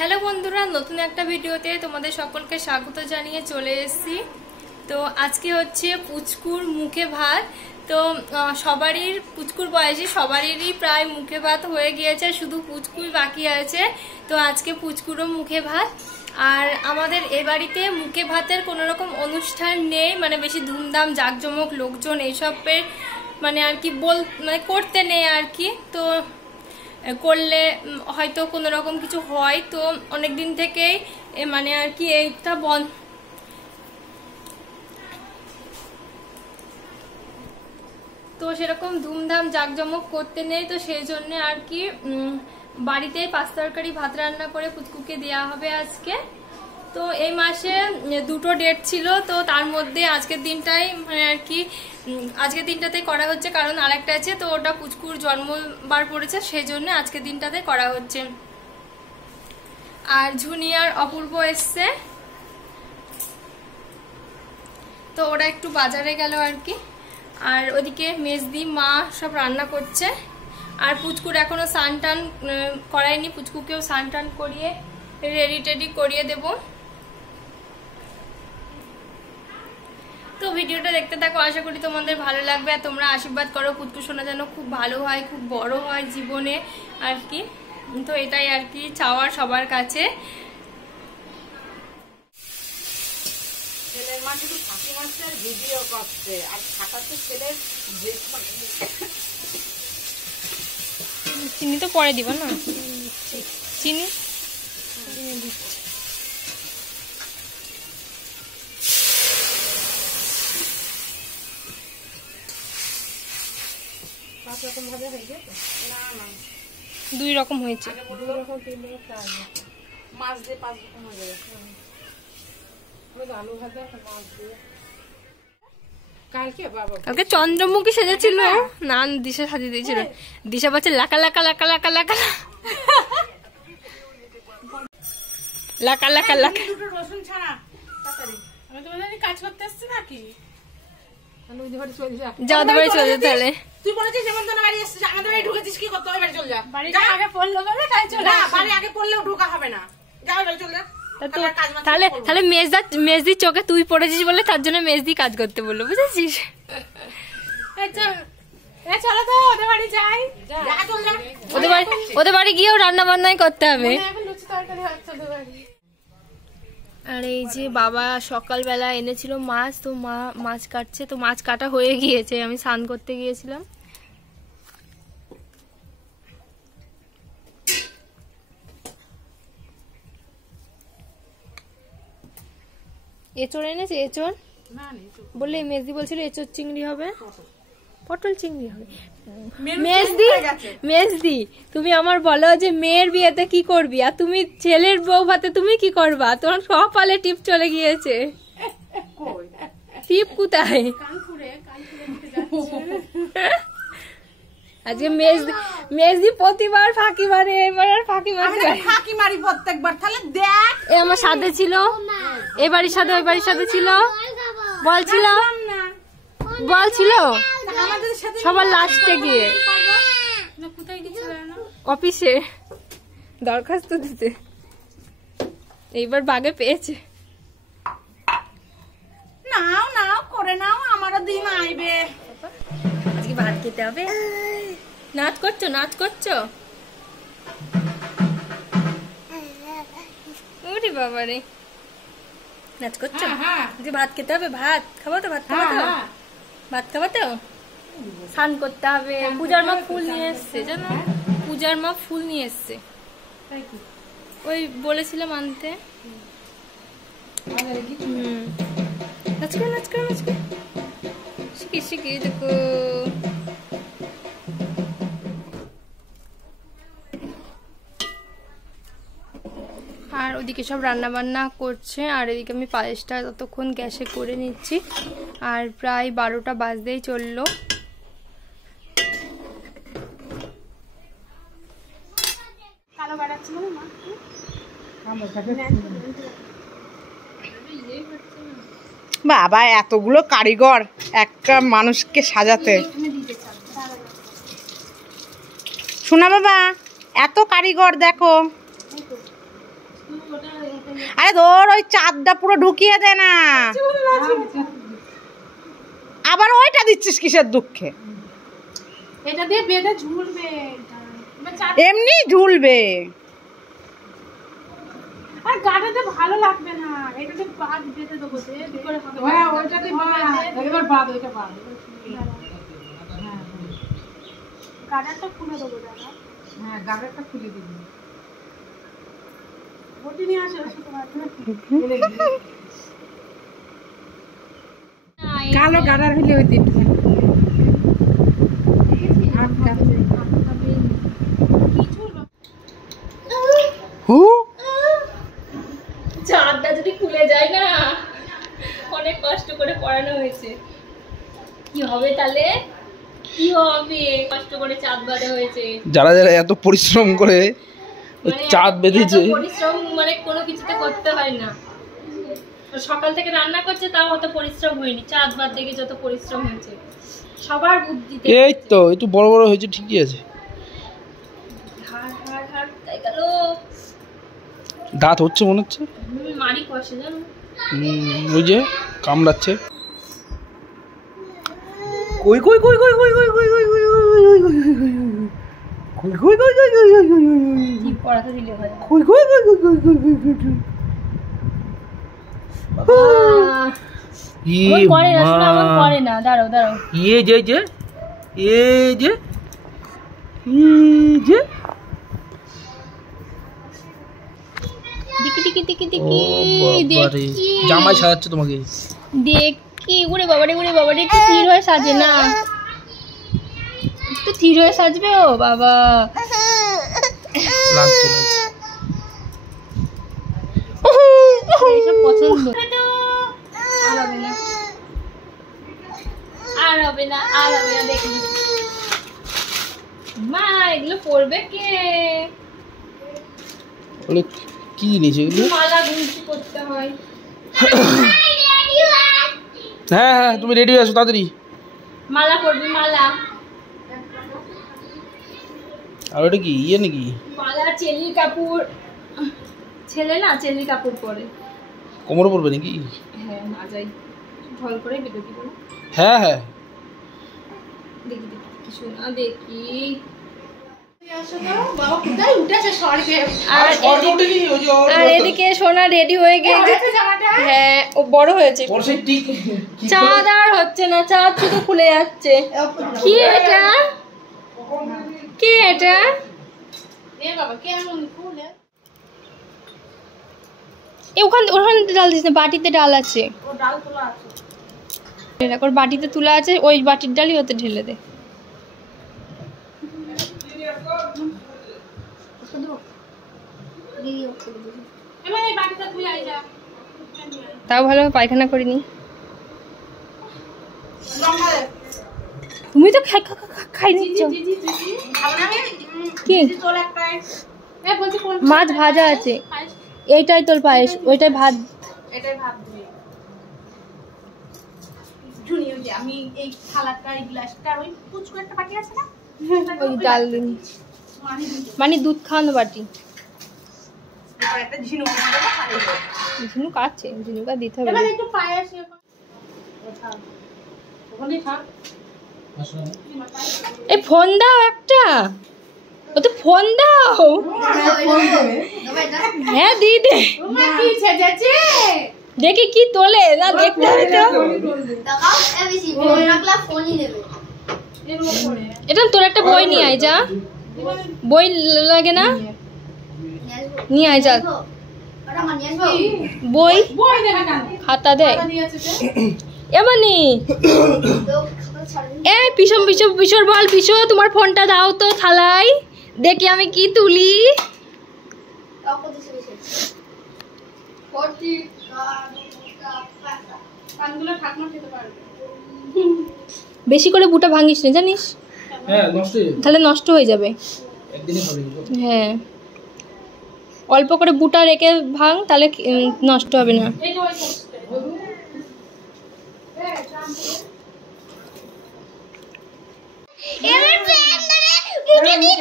Hello বন্ধুরা, নতুন একটা ভিডিওতে তোমাদের সকলকে স্বাগত জানিয়ে চলে এসেছি। তো আজকে হচ্ছে পুচকুর মুখে ভাত। তো সবারই পুচকুর বয়সী সবারই প্রায় মুখে ভাত হয়ে গিয়েছে, শুধু পুচকুই বাকি আছে। তো আজকে পুচকুরও মুখে ভাত। আর আমাদের এ বাড়িতে মুখে ভাতের কোনো রকম অনুষ্ঠান নেই, মানে বেশি ধুমধাম জাঁকজমক লোকজন এইসবের মানে আর কি করতে নেই আর কি। তো করলে হয়তো কোনো রকম কিছু হয়, তো অনেক দিন থেকেই মানে আর কি এইটা বন্ধ। তো সেরকম ধুমধাম জাঁকজমক করতে নেই, তো সেই জন্য আর কি বাড়িতে পাঁচ তরকারি ভাত রান্না করে পুচকুকে দেওয়া হবে আজকে। তো এই মাসে দুটো ডেট ছিল, তো তার মধ্যে আজকের দিনটাই মানে আর কি আজকের দিনটাতে করা হচ্ছে, কারণ আরেকটা আছে তো ওটা পুচকুর জন্মবার পড়েছে, সেই জন্য আজকের দিনটাতে করা হচ্ছে। আর ঝুনি আর অপূর্ব এসছে, তো ওরা একটু বাজারে গেল আর কি। আর ওদিকে মেজদি মা সব রান্না করছে। আর পুচকুর এখনো স্নান টান করায়নি, পুচকুকেও স্নান টান করিয়ে রেডি টেডি করিয়ে দেব। তো ভিডিওটা দেখতে থাকো, আশা করি তোমাদের ভালো লাগবে। আর তোমরা আশীর্বাদ করো পুচকু সোনা যেন খুব ভালো হয়, খুব বড় হয় জীবনে আর কি। তো এটাই আর কি চাওয়ার সবার কাছে। ছেলের মা শুধু ফাঁকি মারছে আর ভিডিও করছে, আর ফাটাতে ছেলের চিনি তো পরে দিব না, চিনি পাঁচ রকম ভাবে হয়ে গেছে। না না, দুই রকম হয়েছে, দুই রকম তিন রকম মাছ দিয়ে পাঁচ রকম হয়ে যাবে। আলু ভাজা মাছ দিয়ে কালকে চন্দ্রমুখী সেজেছিল, নান দিশা সাজিয়ে দিয়েছিল। দিশা বলছে লাকা লাকা লাকা লাকা লাকা লাকা লাকা লাকা। রসুন ছাড়া তাড়াতাড়ি আমি তোমাদের কাজ করতে আসছি নাকি? যাও তো বাড়ি চলে তাহলে। তুই বলেছিস যেমন তোর বাড়ি আসছিস, আমাদের বাড়ি ঢুকেছিস, কি করতে হবে? বাড়ি চলে যা। বাড়িটা আগে পড়লো বলে তাই চলে না, বাড়ি আগে পড়লেও ঢোকা হবে না। যাও বাড়ি চলে যা। তাহলে মেজদির চোখে তুই পড়েছিস বলে তার জন্য মেজদি কাজ করতে বললো, বুঝেছিস? চলো তো ওদের বাড়ি যাই। ওদের বাড়ি গিয়েও রান্না বান্নাই করতে হবে। আর এই যে বাবা সকালবেলা এনেছিল মাছ, তো মা মাছ কাটছে। তো মাছ কাটা হয়ে গিয়েছে, আমি স্নান করতে গিয়েছিলাম। এঁচড় এনেছে, এঁচড় বললে মেজদি বলছিল এঁচড় চিংড়ি হবে, পটল চিংড়ি হবে। মেজদি তুমি আমার বলো যে মেয়ের বিয়েতে কি করবি, আর তুমি ছেলের বউ ভাতে তুমি কি করবা? তোমার কপালে টিপ চলে গিয়েছে। টিপ কোথায়? আজকে মেজদি প্রতিবার ফাঁকি মারে, এবার আর ফাঁকি মারি প্রত্যেকবার। তাহলে দেখ, এ আমার সাথে ছিল, এ বাড়ির সাথে ওই বাড়ির সাথে ছিল, বলছিল সবার লাস্টে গিয়ে অফিসে দরখাস্ত দিতে। এইবার বাগে পেয়েছে। নাও নাও করে নাও, আমারও দিন আইবে। আজকে ভাত খেতে হবে। নাচ করছো, নাচ করছো? ওরে বাবা রে, নাচ করছো? যে ভাত খেতে হবে, ভাত খাবো তো, ভাত খাবো তো, ভাত খাবো তো, স্নান করতে হবে। পূজার মা ফুল নিয়ে এসছে, জানো? পূজার মা ফুল নিয়ে এসছে, ওই বলেছিলাম আনতে। নাচ করো, নাচ করো, নাচ করো, শিখি শিখি দেখো। আর ওদিকে সব রান্না বান্না করছে, আর এদিকে আমি পায়েসটা ততক্ষণ গ্যাসে করে নিচ্ছি। আর প্রায় 12টা বাজতেই চললো। বাবা এতগুলো কারিগর একটা মানুষকে সাজাতে। শোনা বাবা, এত কারিগর দেখো। আরে ধর ওই চাঁদটা পুরো ঢুকিয়ে দে না, আবার ওইটা দিচ্ছিস কিসের দুঃখে? এটা দিয়ে বেঁধে ঝুলবে, এমনি ঝুলবে। আর গাটাতে ভালো লাগবে না, এটাতে বাদ বেঁধে দেবো। হ্যাঁ ওইটাতে এবার বাদ, ওইটা বাদ। হ্যাঁ গাটারটা খুলে দেবো দাদা। হ্যাঁ গাটারটা খুলে দিবি। বটি নিয়ে আসো কালো গাটার হইলে ওই দিন চাঁদটা যদি খুলে যায় না, অনেক কষ্ট করে পড়ানো হয়েছে, কি হবে তাহলে? কি হবে? কষ্ট করে চাঁদ বাঁধা হয়েছে। যারা যারা এত পরিশ্রম করে চাঁদ বেঁধেছে, পরিশ্রম মানে কোনো কিছুতে করতে হয় না। সকাল থেকে রান্না করছে তাও অত পরিশ্রম হয়নি, চাঁদ বাঁধ দেখে যত পরিশ্রম হয়েছে। সবার বুদ্ধিতে এই তো একটু বড় বড় হয়েছে, ঠিকই আছে। তাই গেল দাঁত হচ্ছে মনে হচ্ছে, মারি কষে জানো, ওই যে কামড়াচ্ছে। কই কই কই কই কই কই কই কই কই কই কই কই কই কই কি পড়াতে দিলে হয়। কই কই কই কই কই কই করে না, শোনা আমার করে না। দাঁড়াও দাঁড়াও, এই যে এই যে দেখি দেখি দেখি দেখি দেখি, জামাই সাজাচ্ছে তোমাকে দেখি। উড়ে বাবারে উড়ে বাবারে, একটু ধীর হয়ে সাজে না, একটু ধীর হয়ে সাজবে। ও বাবা লাগছে এইসব পছন্দ। আর হবে না আর হবে না আর হবে না, দেখি মা এগুলো পড়বে কে? বলে কি জিনিস এগুলো? মালা গুনতি করতে হয়। হ্যাঁ হ্যাঁ তুমি রেডি হয়ে আসো তাড়াতাড়ি। মালা পড়বি, মালা। আর ওটা কি ইয়ে নাকি? মালা চেলি কাপড়, ছেলে না চেলি কাপড় পরে। কোমরে পড়বে নাকি? হ্যাঁ না যাই ঢল করে বেঁধে দিব। হ্যাঁ হ্যাঁ দেখি দেখি কিছু না দেখি। আর এদিকে সোনা রেডি হয়ে গেছে। হ্যাঁ ও বড় হয়েছে, চাঁদ আর হচ্ছে না, চাঁদ শুধু খুলে যাচ্ছে। কি এটা? কি এটা? ওখানে ডাল দিস না, বাটিতে ডাল আছে, ওর বাটিতে তুলা আছে, ওই বাটির ডালই ওতে ঢেলে দে। তাও ভালো পায়খানা করিনি। তুমি তো খাই নিচ্ছ। কি মাছ ভাজা আছে, এইটাই তোর পায়েস, ওইটাই ভাত। আমি এই থালাটা এই গ্লাসটা ওই পুচকু একটা বাটি আছে না, ওই ডাল মানে দুধ খাওয়ানো বাটি। ঝিনুক আছে, ঝিনুকা দিতে হবে। এই ফোন দাও একটা, ও তো ফোন দাও। হ্যাঁ দি দে, দেখি কি তোলে না, দেখতে হবে তো। এটা তোর একটা বই নিয়ে আয় যা, বই লাগে না, নিয়ে আয় যা বই, খাতা দে এমনি। এই পিছন পিছন পিছর বল, পিছু তোমার ফোনটা দাও তো থালায়, দেখি আমি কি তুলি। বেশি করে বুটা ভাঙিস না জানিস, তাহলে নষ্ট হয়ে যাবে। হ্যাঁ অল্প করে বুটা রেখে ভাঙ, তাহলে নষ্ট হবে না। মুখে দিয়ে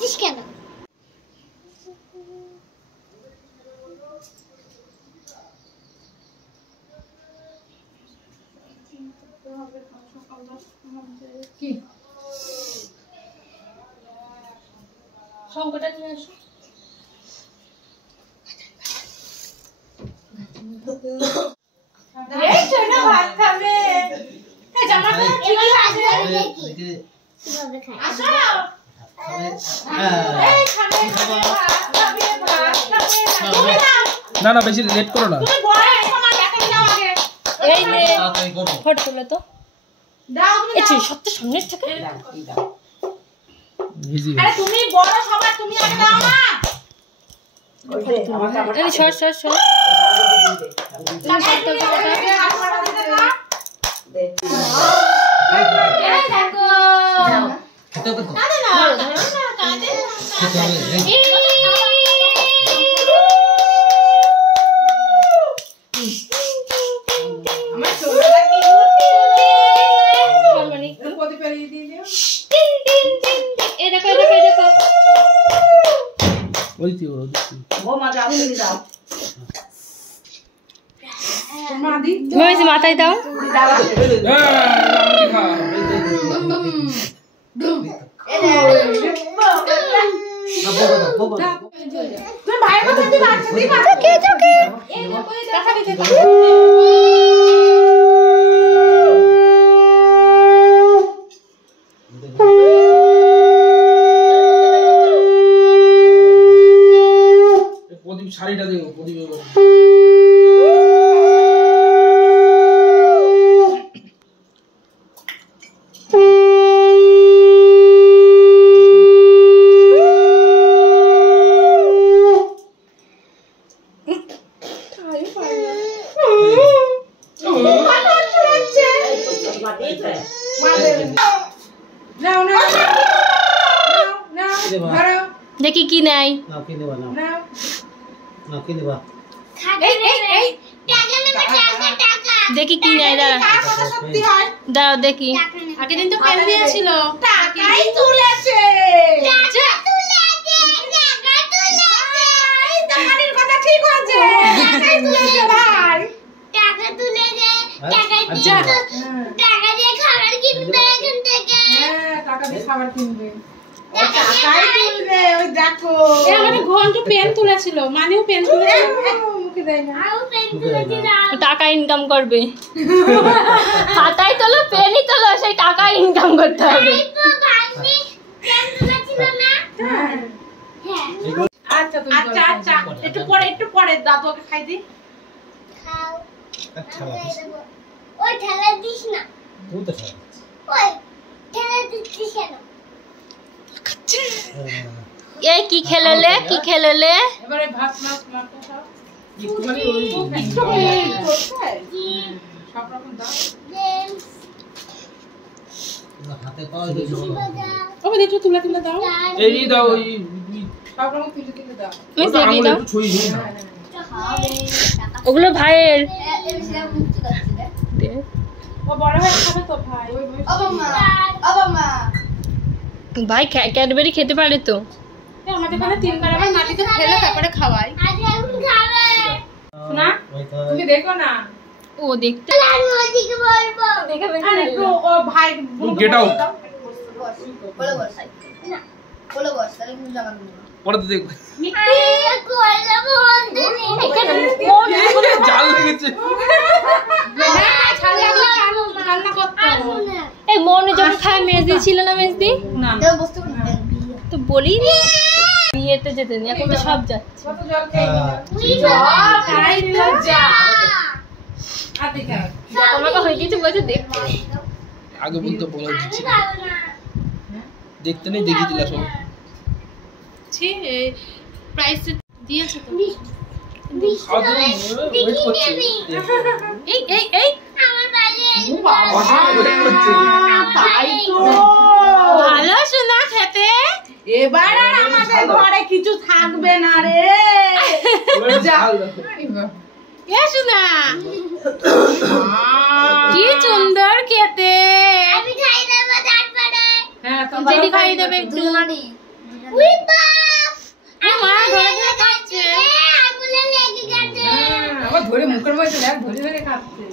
খাচ্ছিস কেন? কি শঙ্কটা নিয়ে আসো। এই ছোট ভাত খাবে। এই জামা তো ঠিক আছে। কিভাবে খায়? আসো। এই খাবে ভাত খাবে। না না বেশি লেট করো না। তুমি বড় আমার ব্যাটা দাও আগে। এই নে ফটো তুলে তো দাও তুমি এই দাও। সত্যি সামনে থেকে ইজি আরে তুমি বড় সবার তুমি আগে দাও না। এই সর সর সর এই দেখো কাঁদে না কাঁদে আমার ছোটটা কি সলমানি পদি পেরিয়ে দিও। এই দেখো এই দেখো এই দেখো ওই কি ওর দিছি মা দি তুমি মাথায় দাও তুমি ভাইয়ের কথা দিবা দিবা কে কে টাকা দিতে প্রদীপ শাড়িটা দেবো প্রদীপ দেখি কি নাই দেখি কি নাই দাঁড়াও দেখি আগের দিন তো পেন দিয়েছিল টাকাই তুলেছে দোকানের কথা ঠিক আছে টাকাই তুলেছে ভাই টাকা তুলে দে, টাকা দিয়ে খাবার কিনবে এখান থেকে। হ্যাঁ টাকা দিয়ে খাবার কিনবে ও টাকাই তুলবে ওই দেখো এই আমাদের ঘন্টু পেন তুলেছিল মানিও পেন তুলেছিল মুখে দেয় না আরো পেন তুলে দিলাম। টাকা ইনকাম করবে খাতাই তোলো পেনই তোলো সেই টাকা ইনকাম করতে হবে এই তো ভাগ্নি পেন তুলেছিল না? হ্যাঁ হ্যাঁ। আচ্ছা আচ্ছা একটু পরে দাদু ওকে খাই দি খাও। আমি এই দেবো। ওই ঠেলা দিস না। ওই ঠেলা দিচ্ছিস কেন? এই কি খেললে কি খেললে এবারে ভাত মাছ মাংস খাও একটুখানি ওই একটু কোথায় সব রকম দাও জেমস, ওকে একটু তুলে দাও এই দাও ওই সব রকম তুলে দাও ওটা আঙুলে একটু ছুঁই দিই না ওগুলো ভাইয়ের ও বড় হয়ে খাবে তো ভাই ওই ভাই ক্যাডবেরি খেতে পারে তো আমাদের এখানে তিনবার আবার মাটিতে ফেলে তারপরে খাওয়াই আজ এখন খাবে। না তুমি দেখো না ও দেখতে আমি ওদিকে বলবো। আরে একটু ও ভাই গেট আউট পরে তো দেখবে আমি কোলে বলতেছি। জাল লেগেছে ছাড়লে কান্না করতো এই মনে যখন খায় মেজদি ছিল না মেজদি না তো বলি বিয়েতে যেতে নেই এখন তো সব যাচ্ছে কত জল খেয়ে খাই তো যা আর দেখা আমাকে হয়ে গেছে বলছে দেখতে আগে বলতে বলা উচিত ছিল। খাবো না। দেখতে নেই দেখিয়ে দিলা সব ছি প্রাইস দিয়েছে তো খাওয়ার জন্য ওয়েট করছে এই আমার বাড়ি ওয়েট করছে তাই তো ভালো শোনা খেতে এবার আর আমাদের ঘরে কিছু থাকবে না রে ঝাল দেখো এ শোনা কি সুন্দর খেতে আমি খাই দেবো তারপরে। হ্যাঁ তুমি খাই দেবে একটু উই বাপ মা ধরে ধরে খাচ্ছে আগুনে লেগে গেছে আবার ধরে মুখের মধ্যে ধরে ধরে খাচ্ছে।